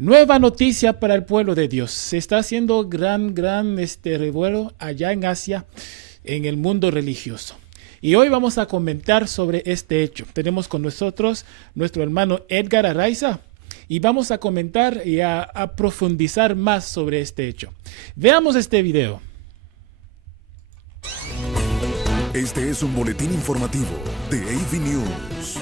Nueva noticia para el pueblo de Dios. Se está haciendo gran revuelo allá en Asia, en el mundo religioso. Y hoy vamos a comentar sobre este hecho. Tenemos con nosotros nuestro hermano Edgar Araiza y vamos a comentar y a profundizar más sobre este hecho. Veamos este video. Este es un boletín informativo de AV News.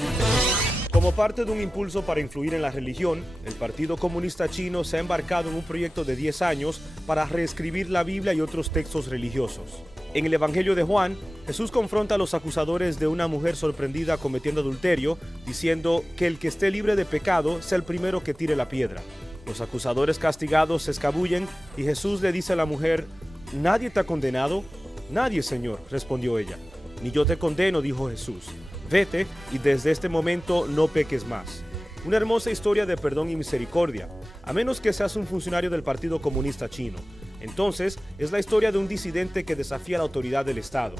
Como parte de un impulso para influir en la religión, el Partido Comunista Chino se ha embarcado en un proyecto de 10 años para reescribir la Biblia y otros textos religiosos. En el Evangelio de Juan, Jesús confronta a los acusadores de una mujer sorprendida cometiendo adulterio, diciendo que el que esté libre de pecado sea el primero que tire la piedra. Los acusadores castigados se escabullen y Jesús le dice a la mujer: «¿Nadie te ha condenado?» «Nadie, Señor», respondió ella. «Ni yo te condeno», dijo Jesús. «Vete y desde este momento no peques más». Una hermosa historia de perdón y misericordia, a menos que seas un funcionario del Partido Comunista Chino. Entonces, es la historia de un disidente que desafía la autoridad del Estado.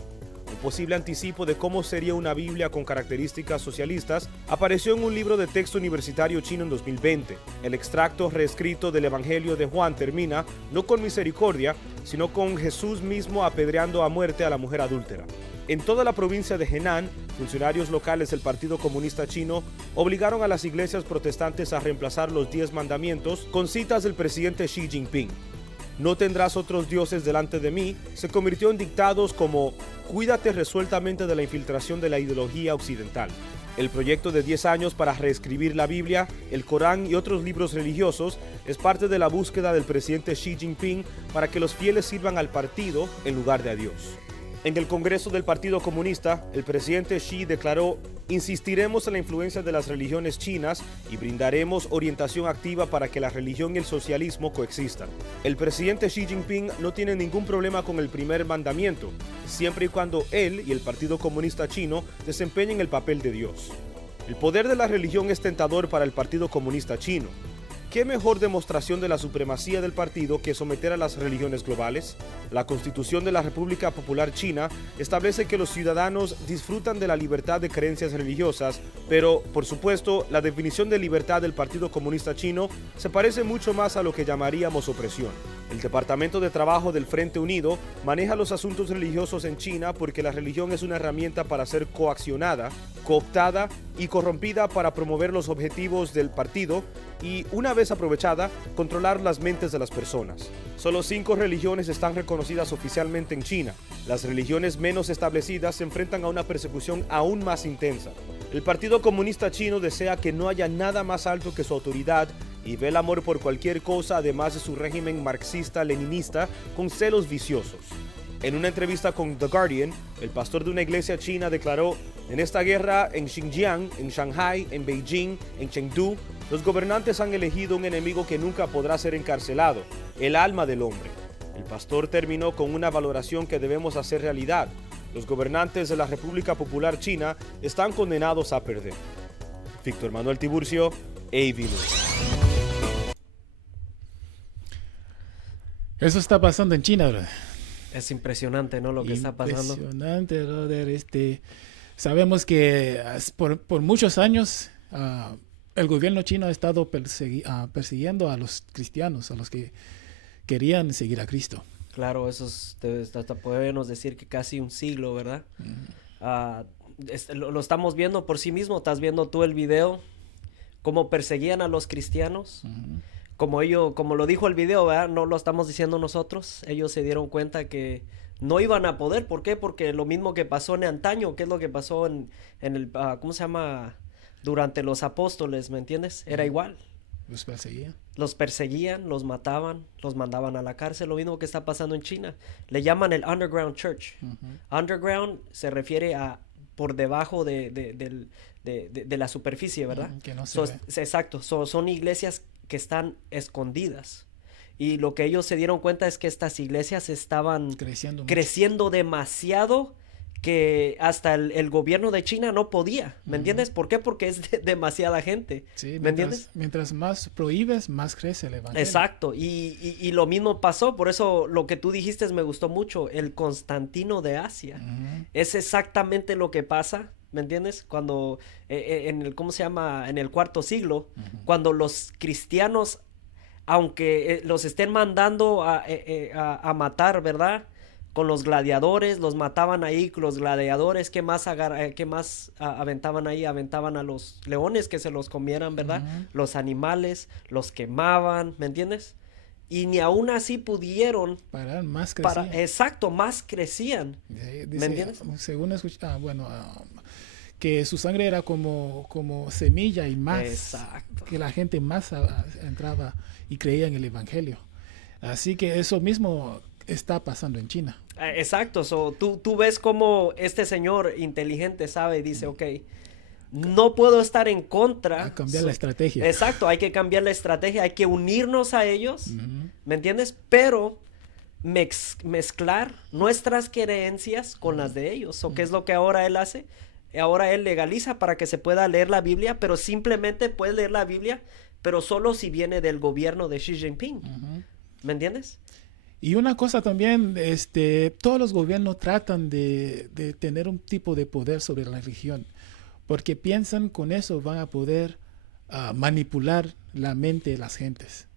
Un posible anticipo de cómo sería una Biblia con características socialistas apareció en un libro de texto universitario chino en 2020. El extracto reescrito del Evangelio de Juan termina no con misericordia, sino con Jesús mismo apedreando a muerte a la mujer adúltera. En toda la provincia de Henan, funcionarios locales del Partido Comunista Chino obligaron a las iglesias protestantes a reemplazar los 10 mandamientos con citas del presidente Xi Jinping. «No tendrás otros dioses delante de mí» se convirtió en dictados como «Cuídate resueltamente de la infiltración de la ideología occidental». El proyecto de 10 años para reescribir la Biblia, el Corán y otros libros religiosos es parte de la búsqueda del presidente Xi Jinping para que los fieles sirvan al partido en lugar de a Dios. En el Congreso del Partido Comunista, el presidente Xi declaró: «Insistiremos en la influencia de las religiones chinas y brindaremos orientación activa para que la religión y el socialismo coexistan». El presidente Xi Jinping no tiene ningún problema con el primer mandamiento, siempre y cuando él y el Partido Comunista Chino desempeñen el papel de Dios. El poder de la religión es tentador para el Partido Comunista Chino. ¿Qué mejor demostración de la supremacía del partido que someter a las religiones globales? La Constitución de la República Popular China establece que los ciudadanos disfrutan de la libertad de creencias religiosas, pero, por supuesto, la definición de libertad del Partido Comunista Chino se parece mucho más a lo que llamaríamos opresión. El Departamento de Trabajo del Frente Unido maneja los asuntos religiosos en China porque la religión es una herramienta para ser coaccionada, cooptada y corrompida para promover los objetivos del partido y, una vez aprovechada, controlar las mentes de las personas. Solo 5 religiones están reconocidas oficialmente en China. Las religiones menos establecidas se enfrentan a una persecución aún más intensa. El Partido Comunista Chino desea que no haya nada más alto que su autoridad y ve el amor por cualquier cosa, además de su régimen marxista-leninista, con celos viciosos. En una entrevista con The Guardian, el pastor de una iglesia china declaró: «En esta guerra, en Xinjiang, en Shanghai, en Beijing, en Chengdu, los gobernantes han elegido un enemigo que nunca podrá ser encarcelado, el alma del hombre». El pastor terminó con una valoración que debemos hacer realidad: los gobernantes de la República Popular China están condenados a perder. Víctor Manuel Tiburcio, AV News. Eso está pasando en China, brother. Es impresionante, ¿no? Lo que está pasando. Impresionante, brother. Sabemos que por muchos años el gobierno chino ha estado persiguiendo a los cristianos, a los que querían seguir a Cristo. Claro, hasta podemos decir que casi un siglo, ¿verdad? Lo estamos viendo por sí mismo. Estás viendo tú el video, cómo perseguían a los cristianos. Como lo dijo el video, ¿verdad? No lo estamos diciendo nosotros. Ellos se dieron cuenta que no iban a poder. ¿Por qué? Porque lo mismo que pasó en antaño, ¿qué es lo que pasó en el, ¿cómo se llama? Durante los apóstoles, ¿me entiendes? Era igual. Los perseguían. Los perseguían, los mataban, los mandaban a la cárcel. Lo mismo que está pasando en China. Le llaman el underground church. Underground se refiere a por debajo de la superficie, ¿verdad? Que no se ve. Exacto. Son iglesias que están escondidas. Y lo que ellos se dieron cuenta es que estas iglesias estaban creciendo demasiado, que hasta el gobierno de China no podía, ¿me entiendes? ¿Por qué? Porque es demasiada gente, sí, ¿me entiendes? Mientras más prohíbes, más crece el evangelio. Exacto, y lo mismo pasó, por eso lo que tú dijiste me gustó mucho, el Constantino de Asia. Es exactamente lo que pasa, ¿me entiendes? Cuando, ¿cómo se llama? En el cuarto siglo, cuando los cristianos aunque los estén mandando a matar, ¿verdad? Con los gladiadores, los mataban ahí, los gladiadores, ¿qué más aventaban ahí? Aventaban a los leones que se los comieran, ¿verdad? Los animales, los quemaban, ¿me entiendes? Y ni aún así pudieron Parar, más crecían. exacto, más crecían. Dice, ¿Me entiendes? Según que su sangre era como semilla y más. Exacto. Que la gente más entraba y creía en el evangelio. Así que eso mismo está pasando en China. Exacto, tú ves cómo este señor inteligente sabe y dice, ok, no puedo estar en contra. A cambiar la estrategia. Exacto, hay que cambiar la estrategia, hay que unirnos a ellos, ¿me entiendes? Pero mezclar nuestras creencias con las de ellos. ¿Qué es lo que ahora él hace? Ahora él legaliza para que se pueda leer la Biblia, pero simplemente puede leer la Biblia, pero solo si viene del gobierno de Xi Jinping. ¿Me entiendes? Y una cosa también, todos los gobiernos tratan de tener un tipo de poder sobre la religión, porque piensan con eso van a poder manipular la mente de las gentes.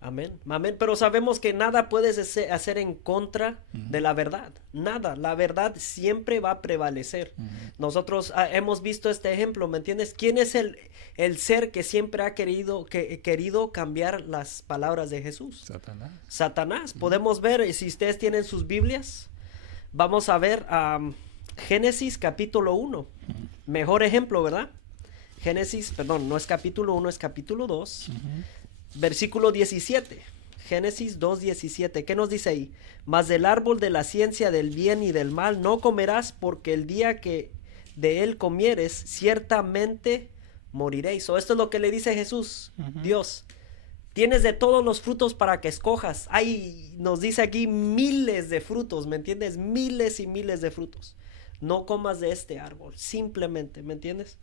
Amén, amén, pero sabemos que nada puedes hacer en contra de la verdad, nada, la verdad siempre va a prevalecer. Nosotros hemos visto este ejemplo, ¿me entiendes? ¿Quién es el ser que siempre ha querido cambiar las palabras de Jesús? Satanás. Podemos ver, si ustedes tienen sus Biblias, vamos a ver Génesis capítulo 1, mejor ejemplo, ¿verdad? Génesis, perdón, no es capítulo 1, es capítulo 2. Versículo 17, Génesis 2:17, ¿qué nos dice ahí? Mas del árbol de la ciencia del bien y del mal no comerás, porque el día que de él comieres, ciertamente moriréis. Esto es lo que le dice Jesús, Dios. Tienes de todos los frutos para que escojas. Nos dice aquí miles de frutos, ¿me entiendes? Miles y miles de frutos. No comas de este árbol, simplemente, ¿me entiendes?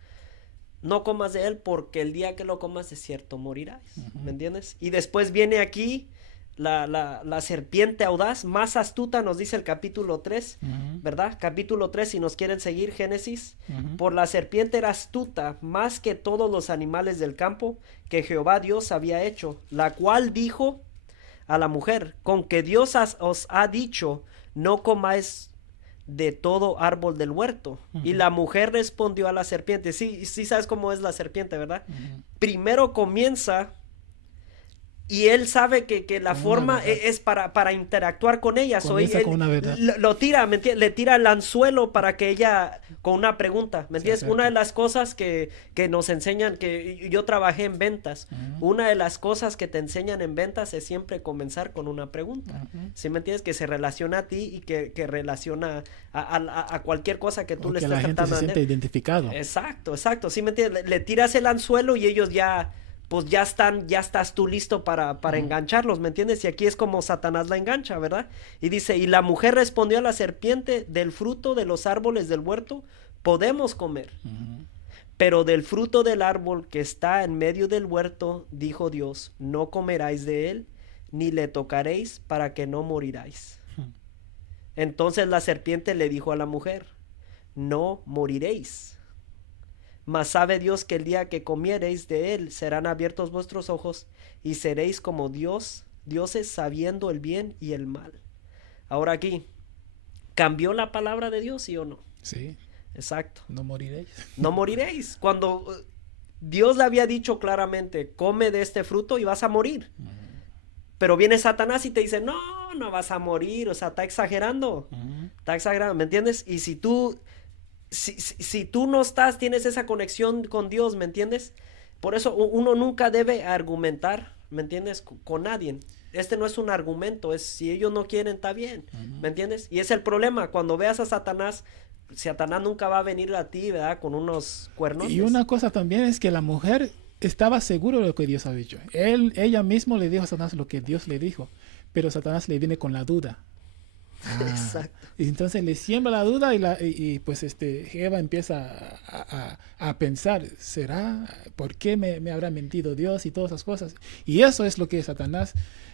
No comas de él porque el día que lo comas de cierto morirás, ¿me entiendes? Y después viene aquí la serpiente audaz, más astuta, nos dice el capítulo 3, ¿verdad? Capítulo 3, si nos quieren seguir, Génesis. Por la serpiente era astuta más que todos los animales del campo que Jehová Dios había hecho, la cual dijo a la mujer, con que Dios os ha dicho, no comáis de todo árbol del huerto. Y la mujer respondió a la serpiente. Sí sabes cómo es la serpiente, ¿verdad? Primero comienza y él sabe que la forma es para interactuar con ella. Comienza con una verdad. Lo tira, ¿me entiendes? Le tira el anzuelo para que ella, con una pregunta, ¿me entiendes? Una de las cosas que nos enseñan, que yo trabajé en ventas, una de las cosas que te enseñan en ventas es siempre comenzar con una pregunta. ¿Sí me entiendes? Que se relaciona a ti y que relaciona a cualquier cosa que tú le estés tratando de la gente se siente identificado. Exacto. ¿Sí me entiendes? Le tiras el anzuelo y ellos ya estás tú listo para engancharlos, ¿me entiendes? Y aquí es como Satanás la engancha, ¿verdad? Y dice, y la mujer respondió a la serpiente, del fruto de los árboles del huerto podemos comer, pero del fruto del árbol que está en medio del huerto, dijo Dios, no comeráis de él, ni le tocaréis para que no moriráis. Entonces la serpiente le dijo a la mujer, no moriréis. Mas sabe Dios que el día que comiereis de él serán abiertos vuestros ojos y seréis como dioses sabiendo el bien y el mal. Ahora aquí, ¿cambió la palabra de Dios, sí o no? Sí. Exacto. No moriréis. No moriréis. Cuando Dios le había dicho claramente, come de este fruto y vas a morir. Pero viene Satanás y te dice, no vas a morir, o sea, está exagerando. Está exagerando, ¿me entiendes? Y si tú no tienes esa conexión con Dios, ¿me entiendes? Por eso uno nunca debe argumentar, ¿me entiendes? Con nadie. Este no es un argumento, es si ellos no quieren, está bien, ¿me entiendes? Y es el problema, cuando veas a Satanás nunca va a venir a ti, ¿verdad? Con unos cuernos. Y una cosa también es que la mujer estaba segura de lo que Dios ha dicho. Ella misma le dijo a Satanás lo que Dios le dijo, pero Satanás le viene con la duda. Exacto. Y entonces le siembra la duda y pues Eva empieza a pensar, ¿será? ¿Por qué me habrá mentido Dios y todas esas cosas? Y eso es lo que Satanás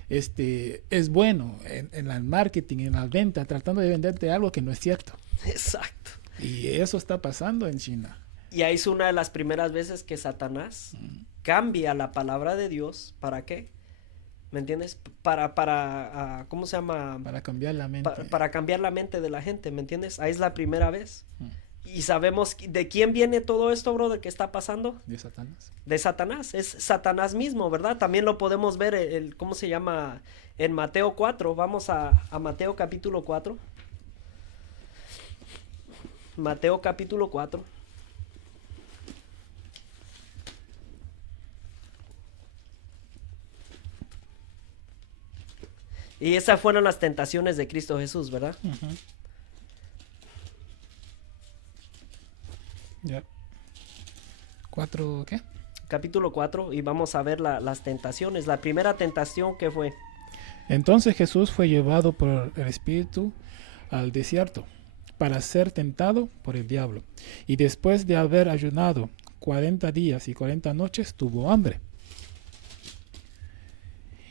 es bueno en el marketing, en la venta, tratando de venderte algo que no es cierto. Exacto. Y eso está pasando en China. Y ahí es una de las primeras veces que Satanás cambia la palabra de Dios. ¿Para qué? ¿Me entiendes? ¿Cómo se llama? Para cambiar la mente. Para cambiar la mente de la gente, ¿me entiendes? Ahí es la primera vez. Mm. Y sabemos de quién viene todo esto, brother, que está pasando. De Satanás. De Satanás. Es Satanás mismo, ¿verdad? También lo podemos ver, ¿cómo se llama? En Mateo 4. Vamos a Mateo capítulo 4. Mateo capítulo 4. Y esas fueron las tentaciones de Cristo Jesús, ¿verdad? Ujú. Ya. ¿4 qué? Capítulo 4, y vamos a ver las tentaciones. La primera tentación, ¿qué fue? Entonces Jesús fue llevado por el Espíritu al desierto para ser tentado por el diablo. Y después de haber ayunado 40 días y 40 noches, tuvo hambre.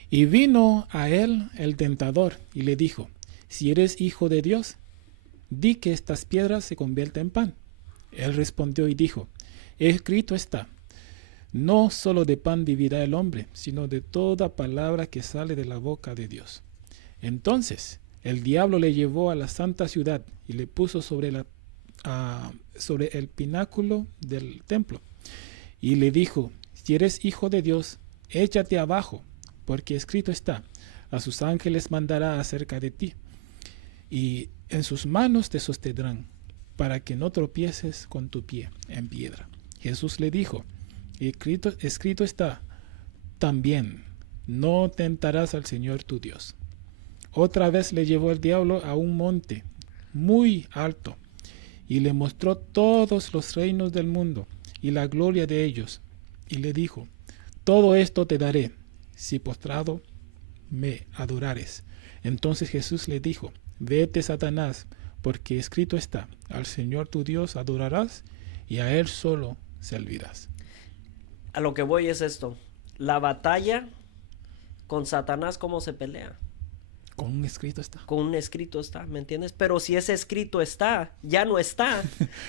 Y vino a él el tentador y le dijo: si eres hijo de Dios, di que estas piedras se conviertan en pan. Él respondió y dijo: escrito está, no solo de pan vivirá el hombre, sino de toda palabra que sale de la boca de Dios. Entonces el diablo le llevó a la santa ciudad y le puso sobre el pináculo del templo. Y le dijo: si eres hijo de Dios, échate abajo, porque escrito está, a sus ángeles mandará acerca de ti, y en sus manos te sostendrán, para que no tropieces con tu pie en piedra. Jesús le dijo: escrito está también, no tentarás al Señor tu Dios. Otra vez le llevó el diablo a un monte muy alto, y le mostró todos los reinos del mundo, y la gloria de ellos, y le dijo: todo esto te daré, si postrado me adorares. Entonces Jesús le dijo: vete, Satanás, porque escrito está, al Señor tu Dios adorarás, y a Él solo servirás. A lo que voy es esto. La batalla con Satanás, ¿cómo se pelea? Con un escrito está. Con un escrito está, ¿me entiendes? Pero si ese escrito está, ya no está.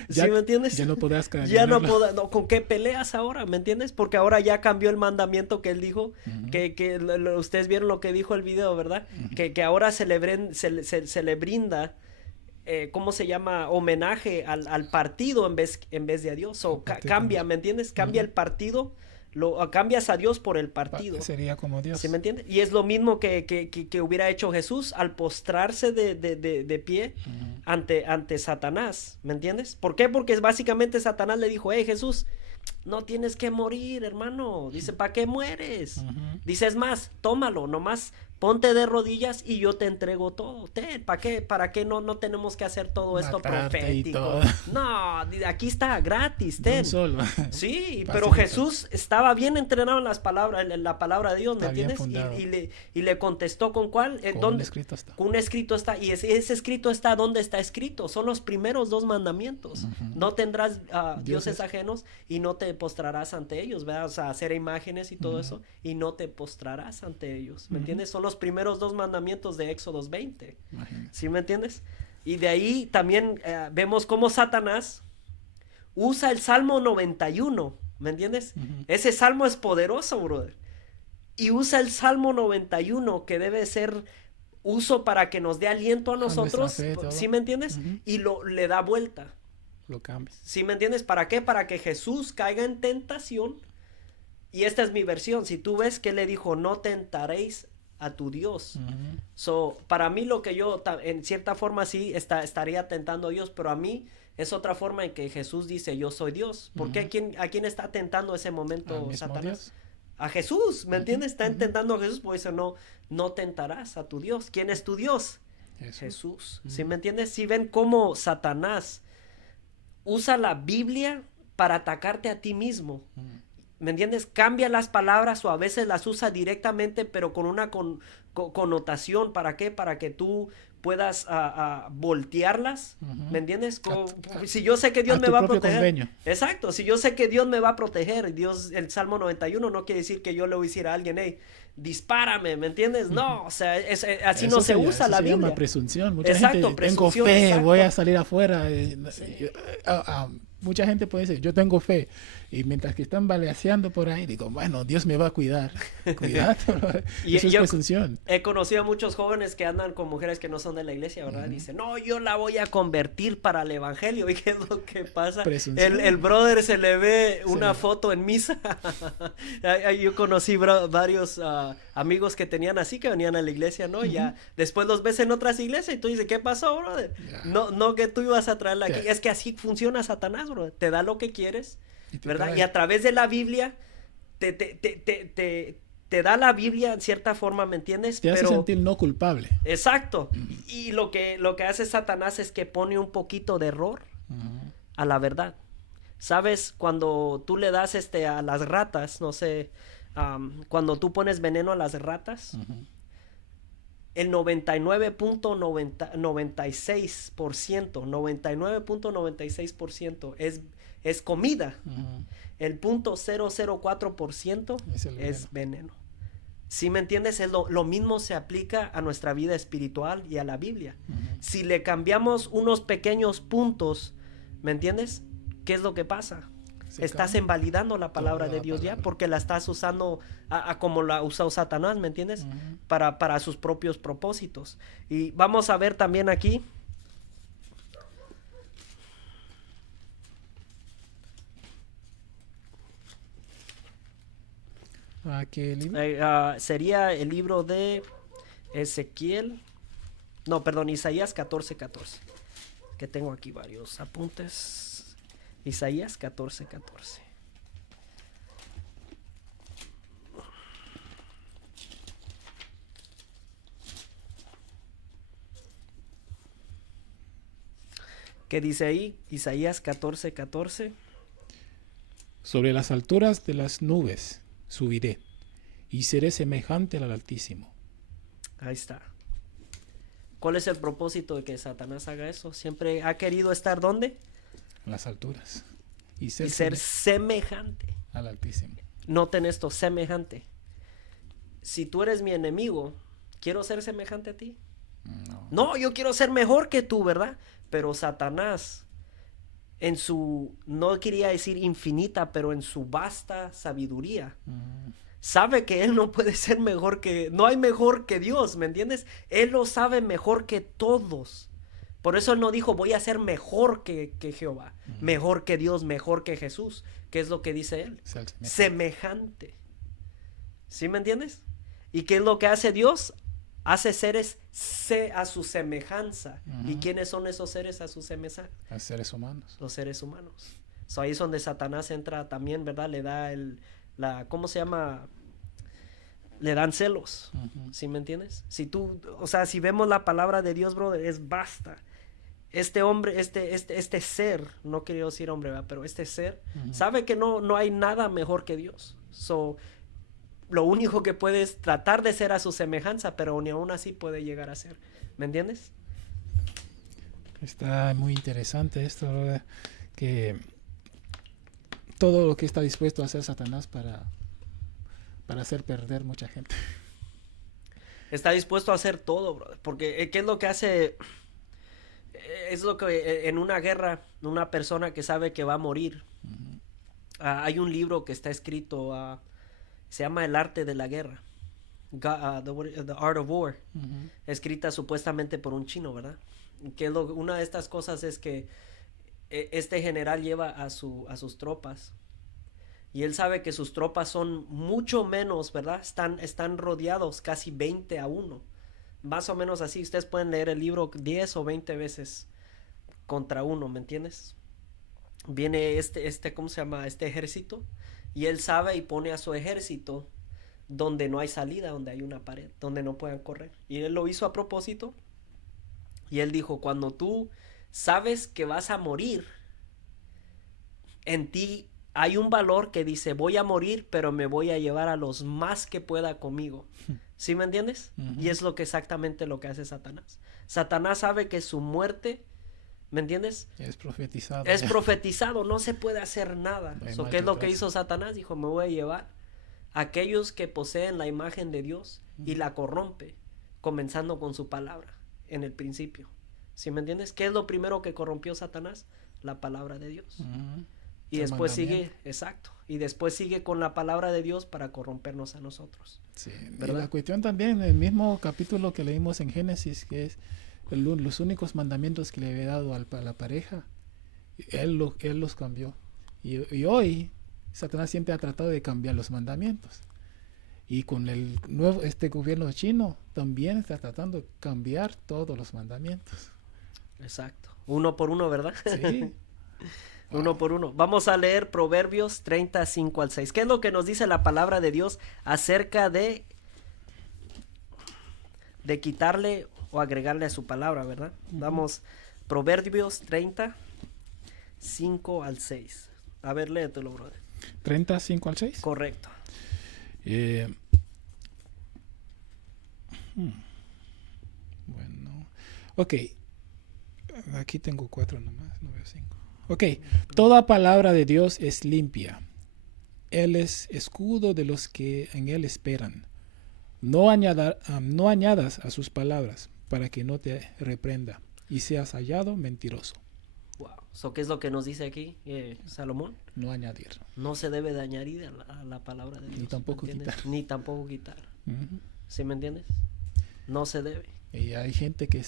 Ya, ¿Sí me entiendes? ya no podrás Ya no ¿con qué peleas ahora? ¿Me entiendes? Porque ahora ya cambió el mandamiento que él dijo. Ustedes vieron lo que dijo el video, ¿verdad? Que ahora se le brinda, ¿cómo se llama? Homenaje al partido en vez de a Dios. O cambia, ¿me entiendes? Cambia el partido. Cambias a Dios por el partido. Sería como Dios. ¿Sí me entiendes? Y es lo mismo que hubiera hecho Jesús al postrarse de pie ante Satanás. ¿Me entiendes? ¿Por qué? Porque básicamente Satanás le dijo: hey, Jesús, no tienes que morir, hermano. Dice: ¿para qué mueres? Dice: es más, tómalo, nomás ponte de rodillas y yo te entrego todo. ¿Para qué no tenemos que hacer todo esto profético? No, aquí está, gratis, ten. Solo. Sí, pero Jesús estaba bien entrenado en la palabra de Dios, ¿me entiendes? Y le contestó con cuál. Con un escrito está. Con un escrito está. Y ese escrito está, ¿dónde está escrito? Son los primeros 2 mandamientos. No tendrás dioses ajenos y no te postrarás ante ellos, ¿verdad? O sea, hacer imágenes y todo eso, y no te postrarás ante ellos, ¿me entiendes? Son los primeros 2 mandamientos de Éxodos 20. ¿Sí me entiendes? Y de ahí también vemos cómo Satanás usa el Salmo 91, ¿me entiendes? Ese salmo es poderoso, brother. Y usa el Salmo 91, que debe ser uso para que nos dé aliento a nosotros, ¿sí me entiendes? Y le da vuelta. Lo cambias. ¿Sí me entiendes? ¿Para qué? Para que Jesús caiga en tentación. Y esta es mi versión. Si tú ves que le dijo: no tentaréis a tu Dios. Para mí, lo que yo en cierta forma sí estaría tentando a Dios, pero a mí es otra forma en que Jesús dice: yo soy Dios. ¿Por qué? ¿A quién está tentando ese momento Satanás? Dios. A Jesús, ¿me entiendes? Está tentando a Jesús, por eso no tentarás a tu Dios. ¿Quién es tu Dios? Jesús. ¿Sí me entiendes? Si ven cómo Satanás usa la Biblia para atacarte a ti mismo. ¿Me entiendes? Cambia las palabras o a veces las usa directamente, pero con una connotación. ¿Para qué? Para que tú puedas voltearlas. ¿Me entiendes? Si yo sé que Dios me va a proteger. Convenio. Exacto. Si yo sé que Dios me va a proteger, el Salmo 91 no quiere decir que yo le voy a decir a alguien: hey, dispárame, ¿me entiendes? No, o sea, así no se usa la Biblia. Se llama presunción. Mucha exacto, gente, presunción. Tengo fe, voy a salir afuera. mucha gente puede decir, yo tengo fe, y mientras que están balaceando por ahí, digo, bueno, Dios me va a cuidar. Cuidado, Y eso es yo presunción. he conocido a muchos jóvenes que andan con mujeres que no son de la iglesia, ¿verdad? Dicen, no, yo la voy a convertir para el evangelio. ¿Y qué es lo que pasa? Presunción. El brother se le ve una Sí. foto en misa. Yo conocí varios amigos que tenían así, que venían a la iglesia, ¿no? Ya después los ves en otras iglesias y tú dices, ¿qué pasó, brother? Ya. No que tú ibas a traerla aquí. Ya. Es que así funciona Satanás, bro. Te da lo que quieres, Y te ¿verdad? trae. Y a través de la Biblia te da la Biblia en cierta forma, ¿me entiendes? Te hace sentir no culpable. Exacto. Y lo que hace Satanás es que pone un poquito de error Ujú. a la verdad. ¿Sabes? Cuando tú le das a las ratas, no sé, cuando tú pones veneno a las ratas, el 99.96% es comida. Ujú. El 0.004% Es el es veneno. ¿Sí me entiendes? Lo mismo se aplica a nuestra vida espiritual y a la Biblia. Si le cambiamos unos pequeños puntos, ¿me entiendes? ¿Qué es lo que pasa? Se Estás cambia invalidando la palabra toda de la Dios ya, palabra. porque la estás usando como la ha usado Satanás, ¿me entiendes? Para sus propios propósitos. Y vamos a ver también aquí. ¿A qué libro? Sería el libro de Ezequiel. No, perdón, Isaías 14:14. Que tengo aquí varios apuntes. Isaías 14:14. ¿Qué dice ahí? Isaías 14:14. Sobre las alturas de las nubes subiré y seré semejante al Altísimo. Ahí está. ¿Cuál es el propósito de que Satanás haga eso? Siempre ha querido estar ¿dónde? Las alturas. Y Y ser ser semejante. al Altísimo. Noten esto, semejante. Si tú eres mi enemigo, ¿quiero ser semejante a ti? No. No, yo quiero ser mejor que tú, ¿verdad? Pero Satanás, en su, no quería decir infinita, pero en su vasta sabiduría, sabe que él no puede ser mejor que, no hay mejor que Dios, ¿me entiendes? Él lo sabe mejor que todos. Por eso él no dijo, voy a ser mejor que Jehová, mejor que Dios, mejor que Jesús. ¿Qué es lo que dice él? Ser semejante. Semejante. ¿Sí me entiendes? ¿Y qué es lo que hace Dios? Hace seres a su semejanza. ¿Y quiénes son esos seres a su semejanza? A seres humanos. Los seres humanos. So, ahí es donde Satanás entra también, ¿verdad? Le da ¿cómo se llama? Le dan celos. ¿Sí me entiendes? Si vemos la palabra de Dios, brother, es basta. Este hombre, este ser, no quiero decir hombre, ¿verdad? Pero este ser, sabe que no hay nada mejor que Dios. So, lo único que puede es tratar de ser a su semejanza, pero ni aún así puede llegar a ser. ¿Me entiendes? Está muy interesante esto, ¿verdad? Que todo lo que está dispuesto a hacer Satanás para hacer perder mucha gente. Está dispuesto a hacer todo, brother. Porque, ¿qué es lo que hace? Es lo que en una guerra, una persona que sabe que va a morir. Hay un libro que está escrito, se llama El arte de la guerra. The Art of War. Escrita supuestamente por un chino, ¿verdad? Que una de estas cosas es que este general lleva a sus tropas. Y él sabe que sus tropas son mucho menos, ¿verdad? Están rodeados casi 20-1. Más o menos así. Ustedes pueden leer el libro 10 o 20 veces contra uno, ¿me entiendes? Viene ¿cómo se llama? Este ejército. Y él sabe y pone a su ejército donde no hay salida, donde hay una pared, donde no puedan correr. Y él lo hizo a propósito. Y él dijo, cuando tú sabes que vas a morir, en ti hay un valor que dice, voy a morir, pero me voy a llevar a los más que pueda conmigo. ¿Sí me entiendes? Y es exactamente lo que hace Satanás. Satanás sabe que su muerte, ¿me entiendes? Es profetizado. Es profetizado, no se puede hacer nada. ¿Qué es lo que hizo Satanás? Dijo, me voy a llevar a aquellos que poseen la imagen de Dios y la corrompe, comenzando con su palabra en el principio. ¿Sí me entiendes? ¿Qué es lo primero que corrompió Satanás? la palabra de Dios. Ujú. Y El después sigue, mandamiento. exacto, y después sigue con la palabra de Dios para corrompernos a nosotros. Sí. Y ¿Verdad? la cuestión también, el mismo capítulo que leímos en Génesis, que es los únicos mandamientos que le había dado a la pareja, él los cambió. Y hoy Satanás siempre ha tratado de cambiar los mandamientos. Y con el nuevo gobierno chino también está tratando de cambiar todos los mandamientos. Exacto. Uno por uno, ¿verdad? Sí. Uno por uno. Vamos a leer Proverbios 35 al 6. ¿Qué es lo que nos dice la palabra de Dios acerca de quitarle o agregarle a su palabra, ¿verdad? Vamos, Proverbios 35 al 6. A ver, léetelo, brother. 35 al 6. Correcto. Bueno, ok. Aquí tengo 4 nomás, no veo 5. Ok, toda palabra de Dios es limpia. Él es escudo de los que en él esperan. No añadas a sus palabras para que no te reprenda y seas hallado mentiroso. Wow. So, ¿qué es lo que nos dice aquí Salomón? No añadir. No se debe de añadir a la palabra de Dios. Ni tampoco ¿me entiendes? quitar. Ni tampoco quitar. Ujú. ¿Sí me entiendes? No se debe. Y hay gente que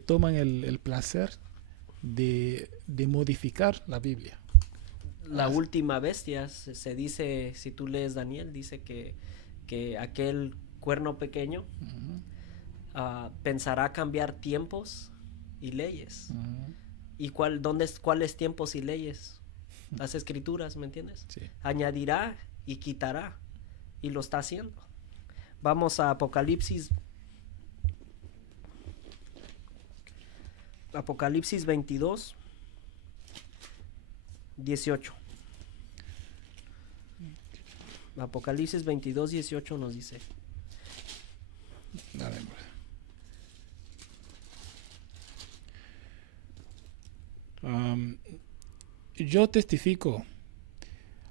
toman el placer de modificar la Biblia. La última bestia, se dice, si tú lees Daniel, dice que aquel cuerno pequeño Ujú, pensará cambiar tiempos y leyes. ujú. ¿Y cuáles tiempos y leyes? Las escrituras, ¿me entiendes? Sí. Añadirá y quitará, y lo está haciendo. Vamos a Apocalipsis 22, 18. Apocalipsis 22, 18 nos dice. A ver. Yo testifico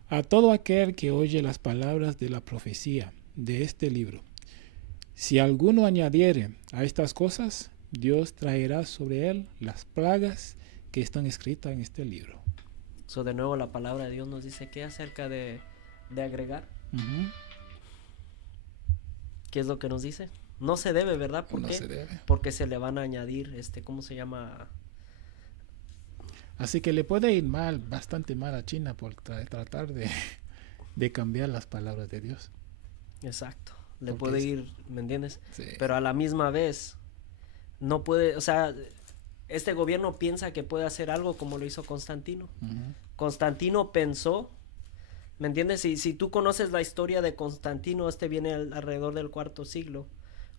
a todo aquel que oye las palabras de la profecía de este libro. Si alguno añadiere a estas cosas, Dios traerá sobre él las plagas que están escritas en este libro. So, de nuevo la palabra de Dios nos dice que acerca de agregar. Ujú. ¿Qué es lo que nos dice? No se debe, ¿verdad? ¿Por No qué? se debe. Porque se le van a añadir, ¿cómo se llama? Así que le puede ir mal, bastante mal a China por tratar de cambiar las palabras de Dios. Exacto. Le Porque puede ir, ¿me entiendes? Sí. Pero a la misma vez, no puede, o sea, este gobierno piensa que puede hacer algo como lo hizo Constantino. Ujú. Constantino pensó, ¿me entiendes? Si tú conoces la historia de Constantino, viene alrededor del IV siglo.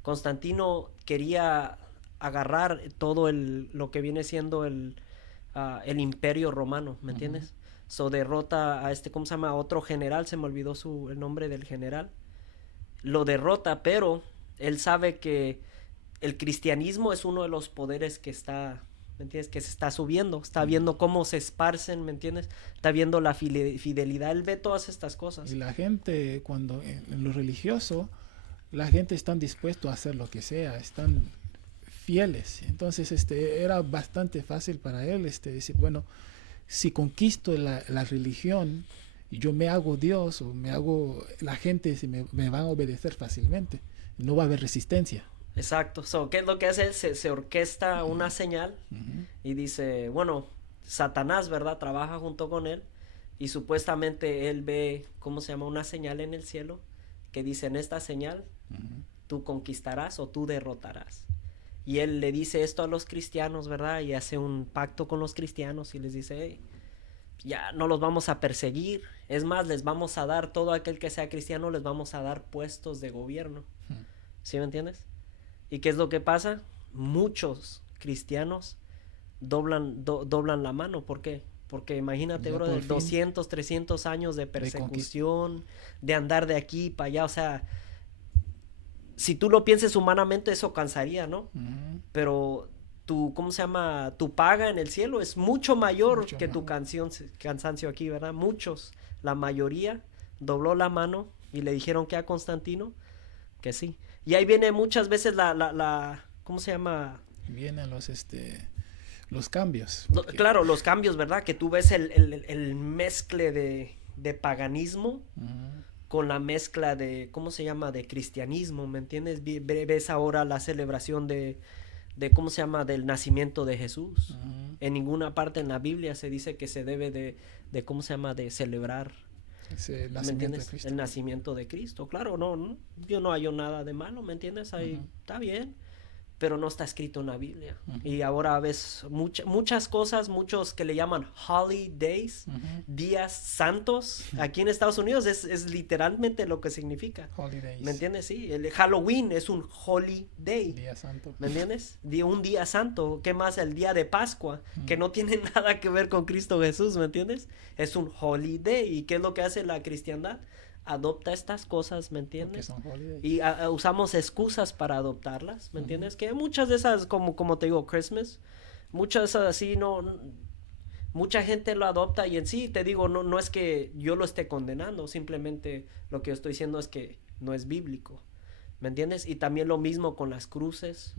Constantino quería agarrar todo lo que viene siendo el imperio romano, ¿me entiendes? So derrota a ¿cómo se llama? Otro general, se me olvidó el nombre del general. Lo derrota, pero él sabe que el cristianismo es uno de los poderes que está, ¿me entiendes? Que se está subiendo, está viendo cómo se esparcen, ¿me entiendes? Está viendo la fidelidad, él ve todas estas cosas. Y la gente, cuando en lo religioso, la gente está dispuesto a hacer lo que sea, están fieles. Entonces, era bastante fácil para él, decir, bueno, si conquisto la religión, yo me hago Dios o la gente me van a obedecer fácilmente. No va a haber resistencia. Exacto. So, ¿qué es lo que hace? Se orquesta una señal y dice, bueno, Satanás, ¿verdad? Trabaja junto con él y supuestamente él ve, ¿cómo se llama? Una señal en el cielo que dice, en esta señal tú conquistarás o tú derrotarás. Y él le dice esto a los cristianos, ¿verdad? Y hace un pacto con los cristianos y les dice, hey, ya no los vamos a perseguir. Es más, les vamos a dar, todo aquel que sea cristiano, les vamos a dar puestos de gobierno. ¿Sí me entiendes? ¿Y qué es lo que pasa? Muchos cristianos doblan la mano. ¿Por qué? Porque imagínate, Ya bro, por de fin. 200, 300 años de persecución, de andar de aquí para allá, o sea, si tú lo piensas humanamente, eso cansaría, ¿no? Pero ¿cómo se llama? Tu paga en el cielo es mucho mayor Mucho que tu cansancio aquí, ¿verdad? Muchos, la mayoría, dobló la mano y le dijeron que a Constantino que sí. Y ahí viene muchas veces ¿cómo se llama? Vienen los cambios. Claro, los cambios, ¿verdad? Que tú ves el mezcle de paganismo con la mezcla de, ¿cómo se llama? De cristianismo, ¿me entiendes? Ves ahora la celebración de ¿cómo se llama? Del nacimiento de Jesús. En ninguna parte en la Biblia se dice que se debe de ¿cómo se llama? De celebrar, ¿me entiendes? El nacimiento de Cristo. Claro, no, yo no hallo nada de malo, ¿me entiendes? Ahí está bien, pero no está escrito en la Biblia. Y ahora ves muchas cosas, muchos que le llaman holidays, días santos. Aquí en Estados Unidos es literalmente lo que significa. Holidays. ¿Me entiendes? Sí, el Halloween es un holiday. Día santo. ¿Me entiendes? Un día santo. ¿Qué más? El día de Pascua, que no tiene nada que ver con Cristo Jesús, ¿me entiendes? Es un holiday. ¿Y qué es lo que hace la cristiandad? Adopta estas cosas, ¿me entiendes? Y usamos excusas para adoptarlas, ¿me entiendes? Que muchas de esas, como te digo, Christmas, muchas así mucha gente lo adopta y en sí, te digo, no es que yo lo esté condenando, simplemente lo que yo estoy diciendo es que no es bíblico, ¿me entiendes? Y también lo mismo con las cruces.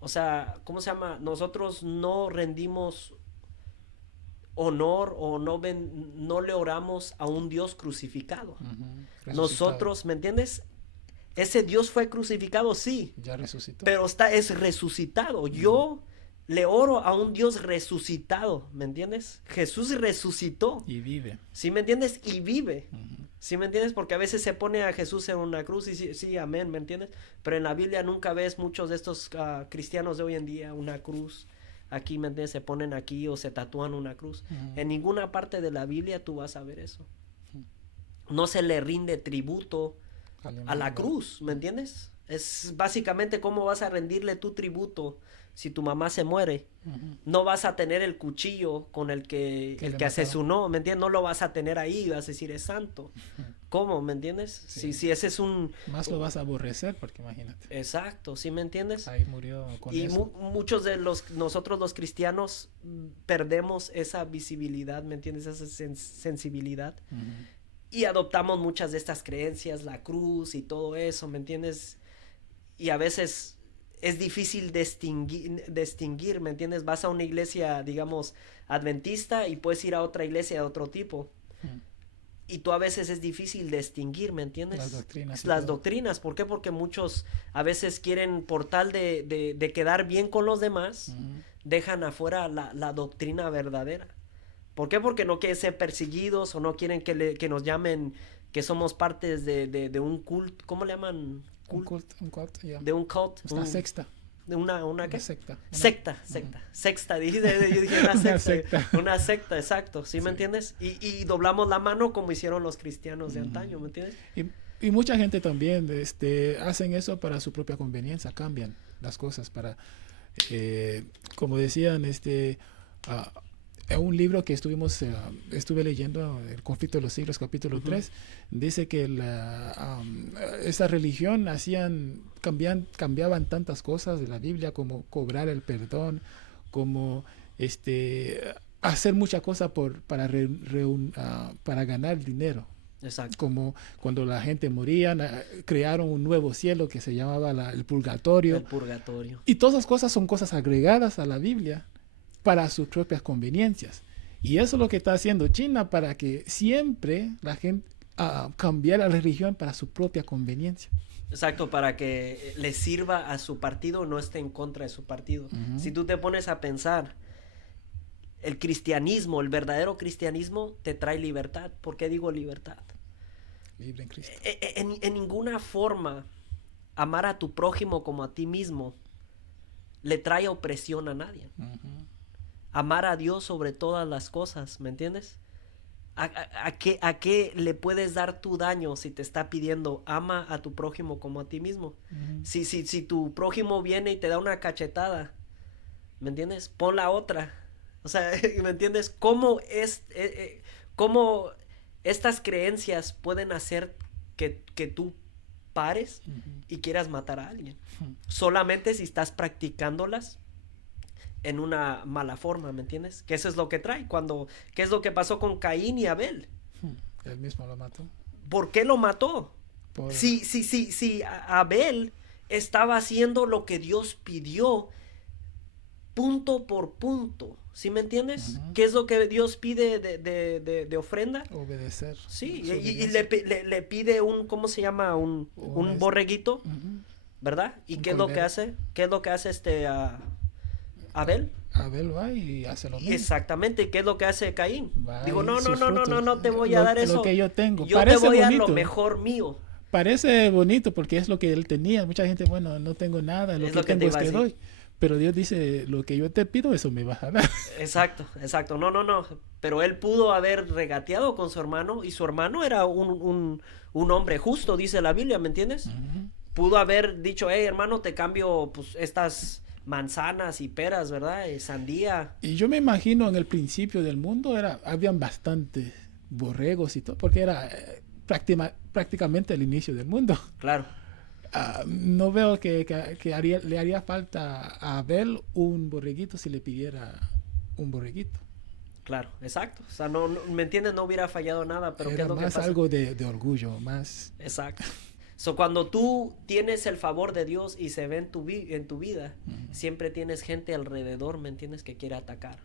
O sea, ¿cómo se llama? Nosotros no rendimos honor o no le oramos a un Dios crucificado. Nosotros, ¿me entiendes? Ese Dios fue crucificado, sí. Ya resucitó. Pero es resucitado. Yo le oro a un Dios resucitado, ¿me entiendes? Jesús resucitó. Y vive. ¿Sí me entiendes? Y vive. ¿Sí me entiendes? Porque a veces se pone a Jesús en una cruz y sí, amén, ¿me entiendes? Pero en la Biblia nunca ves muchos de estos cristianos de hoy en día una cruz. Aquí, ¿me entiendes? Se ponen aquí o se tatúan una cruz. En ninguna parte de la Biblia tú vas a ver eso. No se le rinde tributo a la cruz, ¿me entiendes? Es básicamente cómo vas a rendirle tu tributo si tu mamá se muere. No vas a tener el cuchillo con el que asesinó, ¿me entiendes? No lo vas a tener ahí, vas a decir es santo. ¿Cómo? ¿Me entiendes? Sí. Si ese es un... Más lo vas a aborrecer porque imagínate. Exacto, ¿sí me entiendes? Ahí murió con y eso. Muchos de nosotros los cristianos perdemos esa visibilidad, ¿me entiendes? Esa sensibilidad. Y adoptamos muchas de estas creencias, la cruz y todo eso, ¿me entiendes? Y a veces es difícil distinguir, ¿me entiendes? Vas a una iglesia, digamos, adventista y puedes ir a otra iglesia de otro tipo. Y tú a veces es difícil distinguir, ¿me entiendes? Las doctrinas. ¿Por qué? Porque muchos a veces quieren, por tal de quedar bien con los demás, dejan afuera la doctrina verdadera. ¿Por qué? Porque no quieren ser perseguidos o no quieren que nos llamen que somos partes de un culto. ¿Cómo le llaman? Un culto, yeah. De un cult. Una secta. ¿De una qué? Una secta. Sexta, yo dije una secta, exacto, ¿sí me entiendes? Y doblamos la mano como hicieron los cristianos de antaño, ¿me entiendes? Y mucha gente también hacen eso para su propia conveniencia, cambian las cosas para, como decían, un libro que estuve leyendo, El conflicto de los siglos, capítulo 3, dice que esa religión cambiaban tantas cosas de la Biblia, como cobrar el perdón, como hacer muchas cosas para ganar dinero. Exacto. Como cuando la gente moría, crearon un nuevo cielo que se llamaba el purgatorio. El purgatorio. Y todas esas cosas son cosas agregadas a la Biblia para sus propias conveniencias. Y eso es lo que está haciendo China, para que siempre la gente cambiara la religión para su propia conveniencia. Exacto, para que le sirva a su partido, no esté en contra de su partido. Si tú te pones a pensar, el cristianismo, el verdadero cristianismo te trae libertad. ¿Por qué digo libertad? Libre en Cristo. En ninguna forma amar a tu prójimo como a ti mismo le trae opresión a nadie. Amar a Dios sobre todas las cosas, ¿me entiendes? ¿A qué le puedes dar tu daño si te está pidiendo ama a tu prójimo como a ti mismo? Si tu prójimo viene y te da una cachetada, ¿me entiendes? Pon la otra. O sea, ¿me entiendes? ¿Cómo estas creencias pueden hacer que tú pares y quieras matar a alguien? Solamente si estás practicándolas en una mala forma, ¿me entiendes? Que eso es lo que trae. ¿Qué es lo que pasó con Caín y Abel? Él mismo lo mató. ¿Por qué lo mató? Si Abel estaba haciendo lo que Dios pidió, punto por punto. ¿Sí me entiendes? ¿Qué es lo que Dios pide de ofrenda? Obedecer. Sí, Su y obediencia. le pide un, ¿cómo se llama? Un borreguito, Ujú. ¿verdad? ¿Y Un qué es lo que cordero. hace? ¿Qué es lo que hace Abel? Abel va y hace lo mismo. Exactamente, ¿qué es lo que hace Caín? Va Digo, y no, sus no te voy a lo- dar lo eso. que yo tengo. Yo te Parece voy a dar lo bonito. mejor mío. Parece bonito porque es lo que él tenía. Mucha gente, bueno, no tengo nada, lo Es que lo que te tengo es iba a que decir. doy. Pero Dios dice, lo que yo te pido, eso me vas a dar. Exacto. No. Pero él pudo haber regateado con su hermano y su hermano era un hombre justo, dice la Biblia, ¿me entiendes? Pudo haber dicho, hey, hermano, te cambio pues estas manzanas y peras, ¿verdad? Sandía. Y yo me imagino en el principio del mundo habían bastantes borregos y todo, porque era prácticamente el inicio del mundo. Claro, No veo que le haría falta a Abel un borreguito si le pidiera un borreguito. claro, exacto. O sea, no, ¿me entiendes? No hubiera fallado nada, pero ¿qué Era es lo que más pasa? algo de orgullo, más... Exacto. So, cuando tú tienes el favor de Dios y se ve en tu vida, siempre tienes gente alrededor, ¿me entiendes? Que quiere atacar.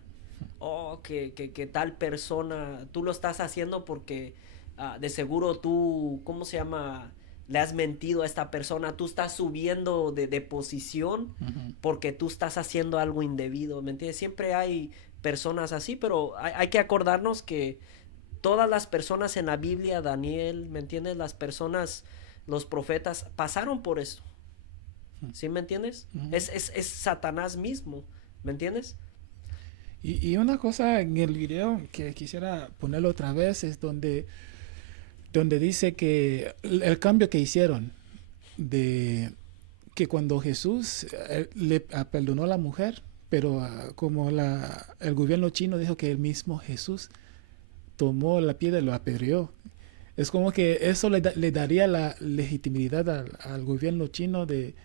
Oh, que tal persona, tú lo estás haciendo porque de seguro tú, ¿cómo se llama? Le has mentido a esta persona, tú estás subiendo de posición porque tú estás haciendo algo indebido, ¿me entiendes? Siempre hay personas así, pero hay que acordarnos que todas las personas en la Biblia, Daniel, ¿me entiendes? Las personas, los profetas pasaron por esto, ¿sí me entiendes? Es Satanás mismo, ¿me entiendes? Y una cosa en el video que quisiera ponerlo otra vez es donde dice que el cambio que hicieron de que cuando Jesús le perdonó a la mujer, pero como el gobierno chino dijo que el mismo Jesús tomó la piedra y lo apedreó. Es como que eso le daría la legitimidad al gobierno chino de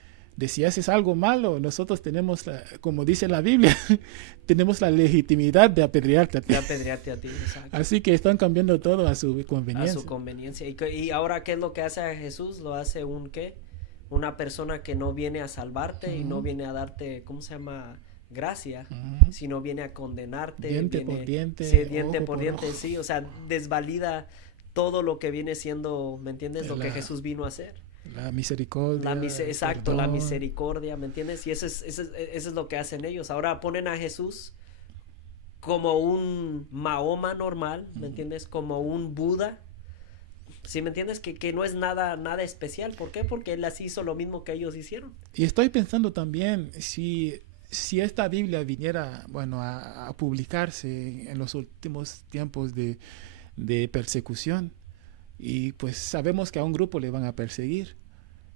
si haces algo malo, nosotros tenemos, como dice la Biblia, tenemos la legitimidad de apedrearte a ti. De apedrearte a ti, exacto. Así que están cambiando todo a su A conveniencia. su conveniencia. Y ahora, ¿qué es lo que hace a Jesús? Lo hace ¿qué? Una persona que no viene a salvarte y no viene a darte, ¿cómo se llama? Gracia, sino viene a condenarte. Diente por diente, Sí, diente ojo por por diente, ojo. sí. O sea, desvalida todo lo que viene siendo, ¿me entiendes? Lo que Jesús vino a hacer. La misericordia. Exacto, la perdón. misericordia, ¿me entiendes? Y eso es lo que hacen ellos. Ahora ponen a Jesús como un Mahoma normal, ¿me entiendes? Como un Buda. ¿Sí me entiendes? Que no es nada especial. ¿Por qué? Porque él así hizo lo mismo que ellos hicieron. Y estoy pensando también si esta Biblia viniera, bueno, a publicarse en los últimos tiempos de persecución, y pues sabemos que a un grupo le van a perseguir.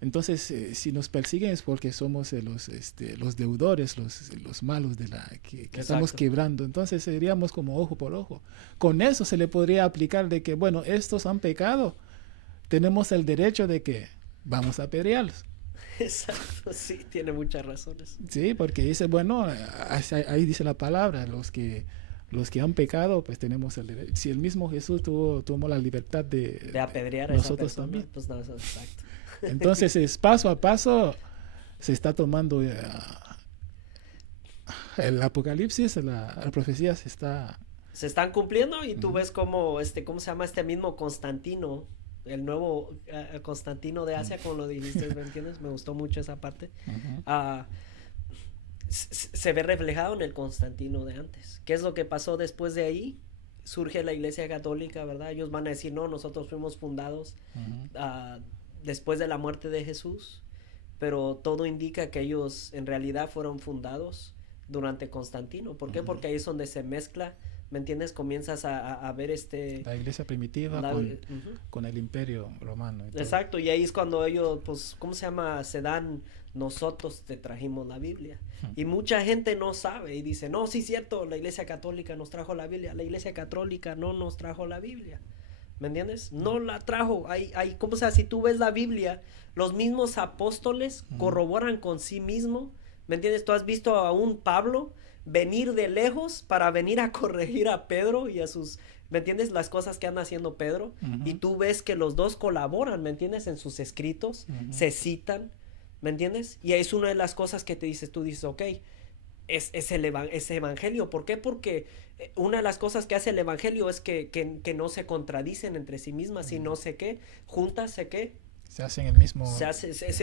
Entonces, si nos persiguen es porque somos los deudores, los malos que estamos Exacto. quebrando. Entonces seríamos como ojo por ojo. Con eso se le podría aplicar de que, bueno, estos han pecado, tenemos el derecho de que vamos a apedrearlos. Exacto, sí, tiene muchas razones. Sí, porque dice, bueno, ahí dice la palabra, los que han pecado, pues tenemos el derecho. Si el mismo Jesús tomó la libertad De apedrear a esa nosotros persona, también. pues no, eso es exacto. Entonces, es paso a paso se está tomando el apocalipsis, la profecía se está... Se están cumpliendo y tú ves como, ¿cómo se llama este mismo Constantino? El nuevo Constantino de Asia, como lo dijiste, ¿me entiendes? Me gustó mucho esa parte. Se ve reflejado en el Constantino de antes. ¿Qué es lo que pasó después de ahí? Surge la Iglesia Católica, ¿verdad? Ellos van a decir, no, nosotros fuimos fundados después de la muerte de Jesús, pero todo indica que ellos en realidad fueron fundados durante Constantino. ¿Por qué? Porque ahí es donde se mezcla, ¿me entiendes? Comienzas a ver la iglesia primitiva con el imperio romano. Exacto, y ahí es cuando ellos, pues, ¿cómo se llama? Se dan, nosotros te trajimos la Biblia. Y mucha gente no sabe y dice, no, sí es cierto, la Iglesia Católica nos trajo la Biblia. La Iglesia Católica no nos trajo la Biblia. ¿Me entiendes? No la trajo. ¿Cómo sea? Si tú ves la Biblia, los mismos apóstoles corroboran con sí mismo. ¿Me entiendes? Tú has visto a un Pablo venir de lejos para venir a corregir a Pedro y a sus... ¿Me entiendes? Las cosas que anda haciendo Pedro. Y tú ves que los dos colaboran, ¿me entiendes? En sus escritos, se citan, ¿me entiendes? Y es una de las cosas que tú dices, ok, ese evangelio. ¿Por qué? Porque una de las cosas que hace el evangelio es que no se contradicen entre sí mismas y no sé qué, juntas, sé qué. Se hacen el mismo...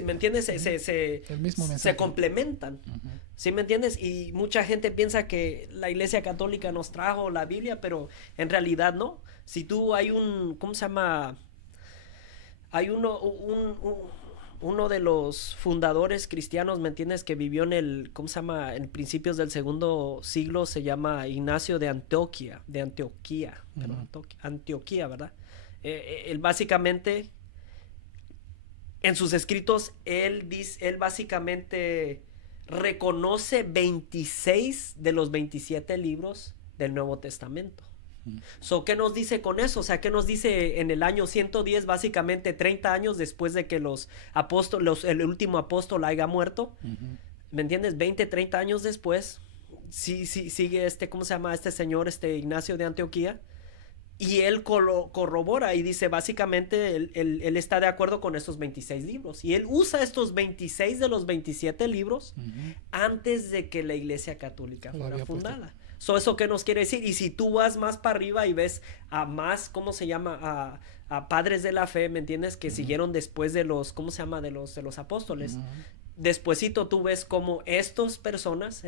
¿Me entiendes? el mismo mensaje. Se complementan. ¿Sí me entiendes? Y mucha gente piensa que la Iglesia Católica nos trajo la Biblia, pero en realidad no. Si tú hay ¿cómo se llama? Hay uno de los fundadores cristianos, ¿me entiendes? Que vivió ¿cómo se llama? En principios del segundo siglo, se llama Ignacio de Antioquía, perdón, Antioquía, ¿verdad? Él básicamente, en sus escritos, él básicamente reconoce 26 de los 27 libros del Nuevo Testamento. So, ¿qué nos dice con eso? O sea, ¿qué nos dice en el año 110, básicamente 30 años después de que el último apóstol haya muerto? ¿Me entiendes? 20, 30 años después, sigue ¿cómo se llama? Este señor, Ignacio de Antioquía, y él corrobora y dice, básicamente, él está de acuerdo con estos 26 libros. Y él usa estos 26 de los 27 libros antes de que la Iglesia Católica fuera fundada. So, ¿eso qué nos quiere decir? Y si tú vas más para arriba y ves a más, ¿cómo se llama? A padres de la fe, ¿me entiendes? Que siguieron después de los, ¿cómo se llama? De los apóstoles. Despuésito tú ves cómo estas personas,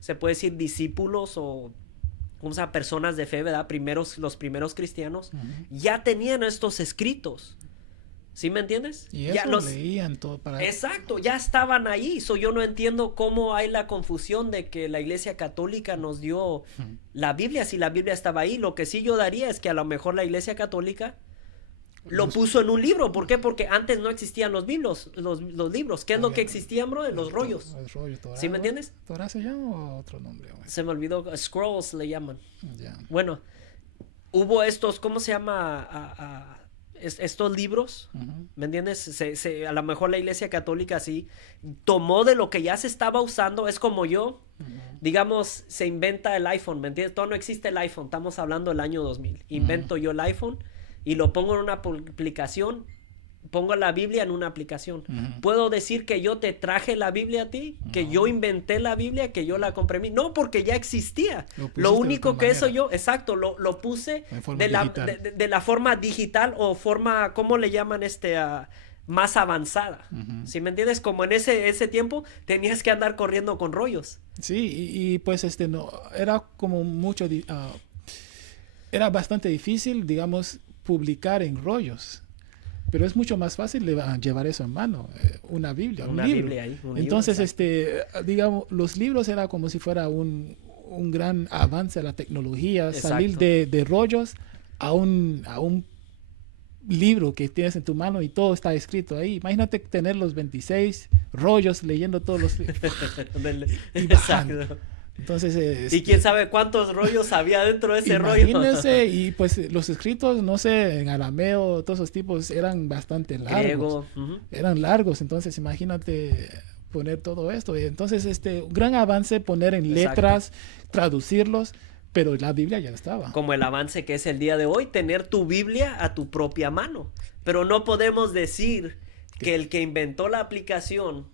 se puede decir discípulos o, ¿cómo se llama? Personas de fe, ¿verdad? Los primeros cristianos, ya tenían estos escritos. ¿Sí me entiendes? Y eso ya leían todo para... Exacto, ya estaban ahí. Yo no entiendo cómo hay la confusión de que la Iglesia Católica nos dio la Biblia, si la Biblia estaba ahí. Lo que sí yo daría es que a lo mejor la Iglesia Católica lo puso en un libro. ¿Por qué? Porque antes no existían los libros. ¿Qué es lo que existían, bro? Los rollos. ¿Sí me entiendes? ¿Torah se llama o otro nombre? Se me olvidó. Scrolls le llaman. Yeah. Bueno, hubo ¿cómo se llama? Estos libros, ¿me entiendes? A lo mejor la Iglesia Católica sí tomó de lo que ya se estaba usando. Es como digamos, se inventa el iPhone, ¿me entiendes? Todo no existe el iPhone, estamos hablando del año 2000. Invento yo el iPhone y lo pongo en una aplicación, pongo la Biblia en una aplicación. ¿Puedo decir que yo te traje la Biblia a ti? ¿Que yo inventé la Biblia? ¿Que yo la compré a mí? No, porque ya existía. Lo único que exacto, lo puse de la forma digital o forma, ¿cómo le llaman más avanzada? ¿Sí me entiendes? Como en ese tiempo tenías que andar corriendo con rollos. Sí, y pues no, era como era bastante difícil, digamos, publicar en rollos. Pero es mucho más fácil llevar eso en mano, una Biblia, un libro. Biblia ahí, Entonces, digamos, los libros era como si fuera un gran avance de la tecnología, Exacto. salir de rollos a un libro que tienes en tu mano y todo está escrito ahí. Imagínate tener los 26 rollos leyendo todos los libros. y bajando. Exacto. Entonces, y quién sabe cuántos rollos había dentro de ese imagínense, rollo. y pues los escritos, no sé, en arameo, todos esos tipos eran bastante largos. Griego. Eran largos, entonces imagínate poner todo esto. Y entonces, un gran avance poner en letras, traducirlos, pero la Biblia ya estaba. Como el avance que es el día de hoy, tener tu Biblia a tu propia mano. Pero no podemos decir que el que inventó la aplicación...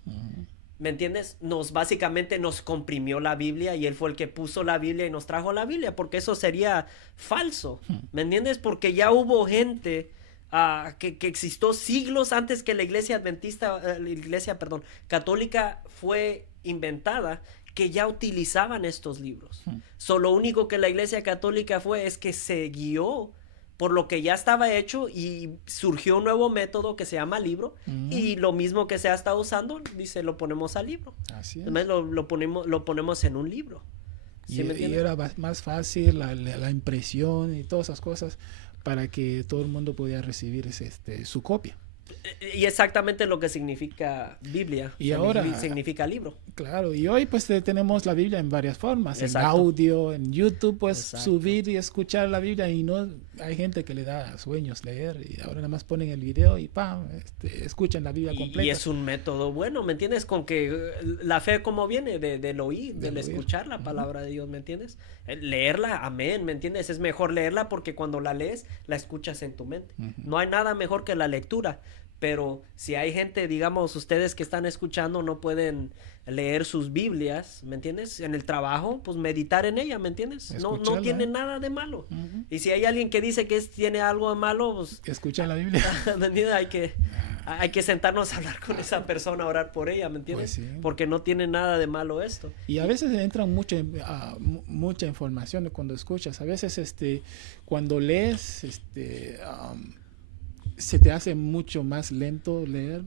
¿Me entiendes? Básicamente nos comprimió la Biblia y él fue el que puso la Biblia y nos trajo la Biblia, porque eso sería falso. ¿Me entiendes? Porque ya hubo gente que existió siglos antes que la iglesia católica fue inventada, que ya utilizaban estos libros. Lo único que la Iglesia Católica es que se guió por lo que ya estaba hecho y surgió un nuevo método que se llama libro, y lo mismo que se ha estado usando, dice, lo ponemos al libro. Así es. Además, lo ponemos en un libro. ¿Sí me entiendes? Y era más fácil la impresión y todas esas cosas para que todo el mundo pudiera recibir su copia. Y exactamente lo que significa Biblia. Y ahora significa libro. Claro, y hoy pues tenemos la Biblia en varias formas. Exacto. En audio, en YouTube, pues Exacto. subir y escuchar la Biblia, y no hay gente que le da sueños leer, y ahora nada más ponen el video y ¡pam! Escuchan la Biblia completa. Y es un método bueno, ¿me entiendes? Con que la fe, ¿cómo viene? Del oír, del escuchar la palabra de Dios, ¿me entiendes? Leerla, amén, ¿me entiendes? Es mejor leerla porque cuando la lees, la escuchas en tu mente. No hay nada mejor que la lectura. Pero si hay gente, digamos, ustedes que están escuchando no pueden leer sus Biblias, ¿me entiendes? En el trabajo, pues meditar en ella, ¿me entiendes? No Escucharla, tiene nada de malo. Y si hay alguien que dice que tiene algo de malo, pues, Escucha la Biblia. ¿me entiendes? Hay que sentarnos a hablar con esa persona, a orar por ella, ¿me entiendes? Pues sí. Porque no tiene nada de malo esto. Y a veces entra mucha información cuando escuchas. A veces cuando lees, se te hace mucho más lento leer.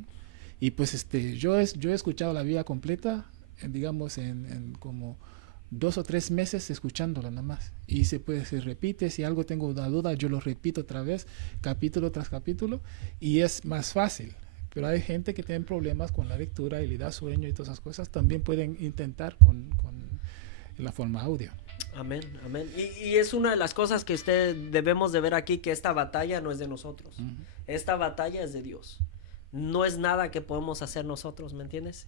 Y pues yo he escuchado la Biblia completa, digamos, en como 2 o 3 meses escuchándola nada más. Y se repite, si algo tengo una duda, yo lo repito otra vez, capítulo tras capítulo, y es más fácil. Pero hay gente que tiene problemas con la lectura y le da sueño y todas esas cosas, también pueden intentar con la forma audio. Amén, amén. Y es una de las cosas que debemos de ver aquí, que esta batalla no es de nosotros. Esta batalla es de Dios. No es nada que podemos hacer nosotros, ¿me entiendes?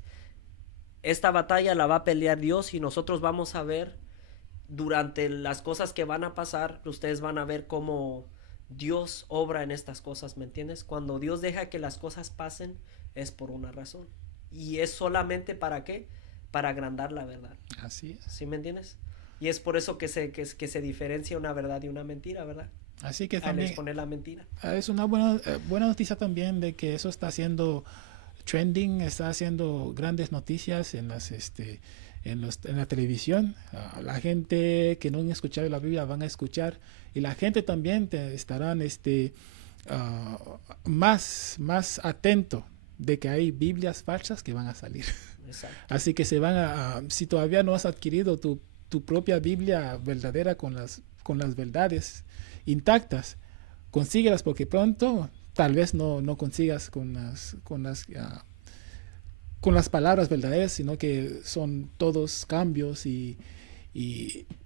Esta batalla la va a pelear Dios y nosotros vamos a ver durante las cosas que van a pasar, ustedes van a ver cómo Dios obra en estas cosas, ¿me entiendes? Cuando Dios deja que las cosas pasen es por una razón. Y es solamente ¿para qué? Para agrandar la verdad. Así es. ¿Sí me entiendes? Y es por eso que se diferencia una verdad y una mentira, ¿verdad? Así que Al también exponer la mentira. es una buena noticia también de que eso está haciendo trending, está haciendo grandes noticias en la televisión. La gente que no han escuchado la Biblia van a escuchar, y la gente también estarán más atento de que hay Biblias falsas que van a salir. Exacto. Así que si todavía no has adquirido tu propia Biblia verdadera con las verdades intactas, consíguelas, porque pronto tal vez no consigas con las palabras verdaderas, sino que son todos cambios y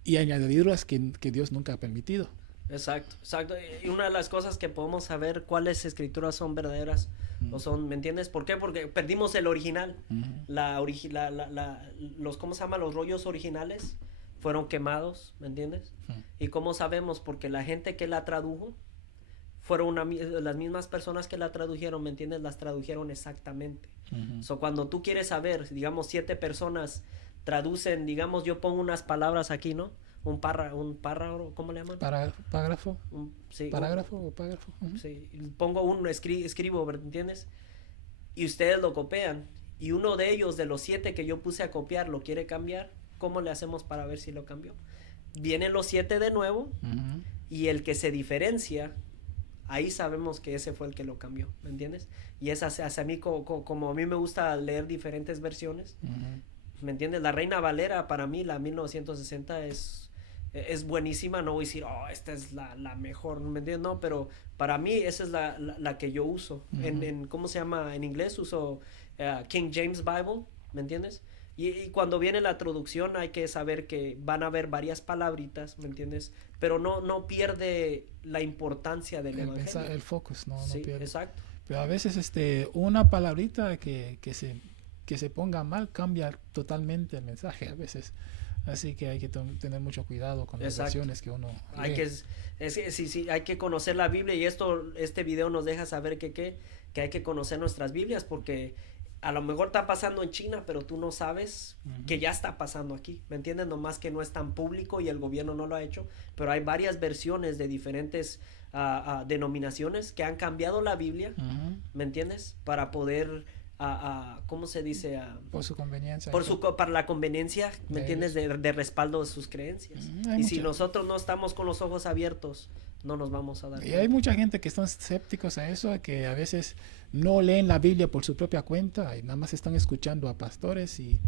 añadiduras que Dios nunca ha permitido. Exacto, exacto. Y una de las cosas que podemos saber cuáles escrituras son verdaderas o son, ¿me entiendes? ¿Por qué? Porque perdimos el original. ¿Cómo se llama? Los rollos originales fueron quemados, ¿me entiendes? ¿Y cómo sabemos? Porque la gente que la tradujo fueron las mismas personas que la tradujeron, ¿me entiendes? Las tradujeron exactamente. So, cuando tú quieres saber, digamos, 7 personas traducen, digamos, yo pongo unas palabras aquí, ¿no? Un párrafo, ¿cómo le llaman? Parágrafo. Sí, Parágrafo o párrafo. Sí, pongo escribo, ¿entiendes? Y ustedes lo copian. Y uno de ellos, de los 7 que yo puse a copiar, lo quiere cambiar. ¿Cómo le hacemos para ver si lo cambió? Vienen los 7 de nuevo, y el que se diferencia, ahí sabemos que ese fue el que lo cambió, ¿me entiendes? Y es hacia mí, como a mí me gusta leer diferentes versiones, ¿me entiendes? La Reina Valera, para mí, la 1960 es buenísima. No voy a decir, oh, esta es la mejor, ¿me entiendes? No, pero para mí esa es la que yo uso. ¿Cómo se llama? En inglés uso King James Bible, ¿me entiendes? Y cuando viene la traducción hay que saber que van a haber varias palabritas, ¿me entiendes? Pero no pierde la importancia del evangelio. El focus, no Sí, pierde. exacto. Pero a veces una palabrita que se ponga mal cambia totalmente el mensaje a veces. Así que hay que tener mucho cuidado con las Exacto. versiones que uno Hay lee. sí, hay que conocer la Biblia, y este video nos deja saber que hay que conocer nuestras Biblias, porque a lo mejor está pasando en China, pero tú no sabes que ya está pasando aquí, ¿me entiendes? Nomás que no es tan público y el gobierno no lo ha hecho, pero hay varias versiones de diferentes denominaciones que han cambiado la Biblia, ¿me entiendes? Para poder, ¿cómo se dice? Por su conveniencia. Para la conveniencia, ¿me entiendes? De respaldo de sus creencias. Y si nosotros no estamos con los ojos abiertos, no nos vamos a dar cuenta. Y hay mucha gente que están escépticos a eso, que a veces no leen la Biblia por su propia cuenta y nada más están escuchando a pastores, y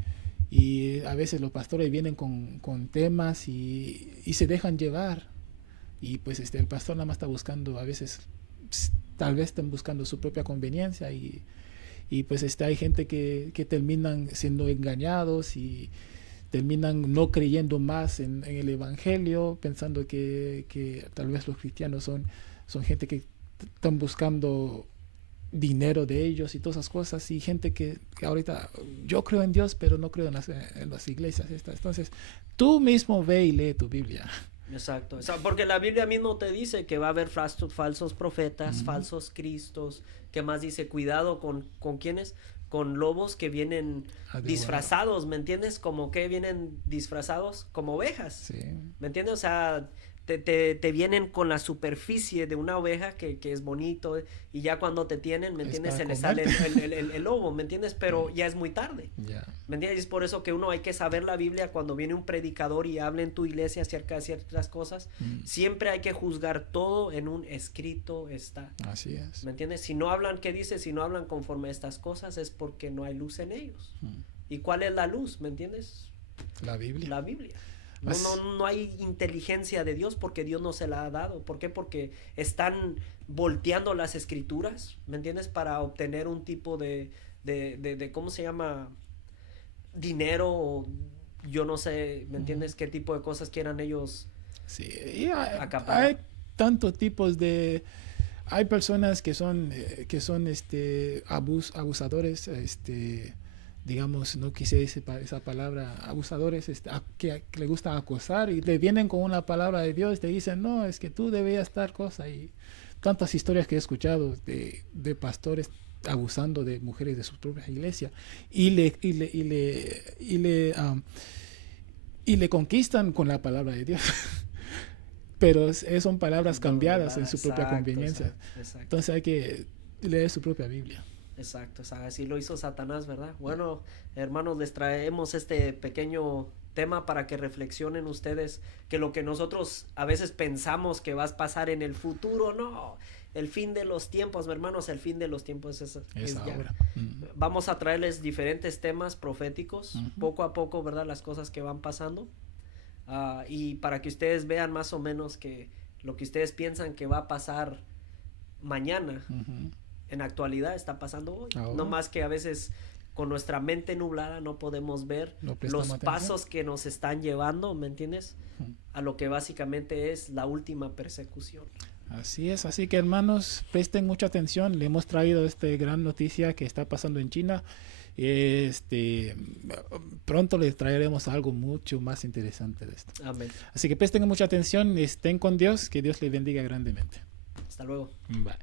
a veces los pastores vienen con temas y se dejan llevar, y pues el pastor nada más está buscando, a veces tal vez estén buscando su propia conveniencia, y pues hay gente que terminan siendo engañados y terminan no creyendo más en el evangelio, pensando que tal vez los cristianos son gente que están buscando dinero de ellos y todas esas cosas, y gente que ahorita, yo creo en Dios pero no creo en las iglesias estas. Entonces tú mismo ve y lee tu Biblia, Exacto, porque la Biblia mismo te dice que va a haber falsos profetas, falsos cristos, que más dice, cuidado con ¿quiénes? Con lobos que vienen disfrazados, ¿me entiendes? Como que vienen disfrazados como ovejas, Sí. ¿me entiendes? O sea, te vienen con la superficie de una oveja que es bonito, y ya cuando te tienen, ¿me Es entiendes? para Se le sale comerte. el lobo, ¿me entiendes? Pero ya es muy tarde. Ya. ¿Me entiendes? Es por eso que uno hay que saber la Biblia cuando viene un predicador y habla en tu iglesia acerca de ciertas cosas. Siempre hay que juzgar todo en un escrito está. Así es. ¿Me entiendes? Si no hablan, ¿qué dice? Si no hablan conforme a estas cosas es porque no hay luz en ellos. ¿Y cuál es la luz? ¿Me entiendes? La Biblia. La Biblia. No hay inteligencia de Dios porque Dios no se la ha dado. ¿Por qué? Porque están volteando las escrituras, ¿me entiendes? Para obtener un tipo de ¿cómo se llama? Dinero, o yo no sé, ¿me entiendes? ¿Qué tipo de cosas quieran ellos Sí, y acaparar? hay tantos tipos de... Hay personas que son abusadores, digamos, no quise decir esa palabra, abusadores, que le gusta acosar y le vienen con una palabra de Dios y te dicen, no, es que tú debías estar cosa. Y tantas historias que he escuchado de pastores abusando de mujeres de su propia iglesia y le conquistan con la palabra de Dios. Pero son palabras cambiadas en su propia conveniencia. Exacto. Entonces hay que leer su propia Biblia. Exacto, así lo hizo Satanás, ¿verdad? Bueno, hermanos, les traemos este pequeño tema para que reflexionen ustedes que lo que nosotros a veces pensamos que va a pasar en el futuro, no, el fin de los tiempos, hermanos, el fin de los tiempos es ahora. Ya. Vamos a traerles diferentes temas proféticos, poco a poco, ¿verdad? Las cosas que van pasando, y para que ustedes vean más o menos que lo que ustedes piensan que va a pasar mañana, en actualidad está pasando hoy. No más que a veces con nuestra mente nublada no podemos ver los pasos que nos están llevando, ¿me entiendes? A lo que básicamente es la última persecución. Así es, así que hermanos, presten mucha atención. Le hemos traído esta gran noticia que está pasando en China. Pronto les traeremos algo mucho más interesante de esto. Amén. Así que presten mucha atención, estén con Dios, que Dios les bendiga grandemente. Hasta luego. Bye.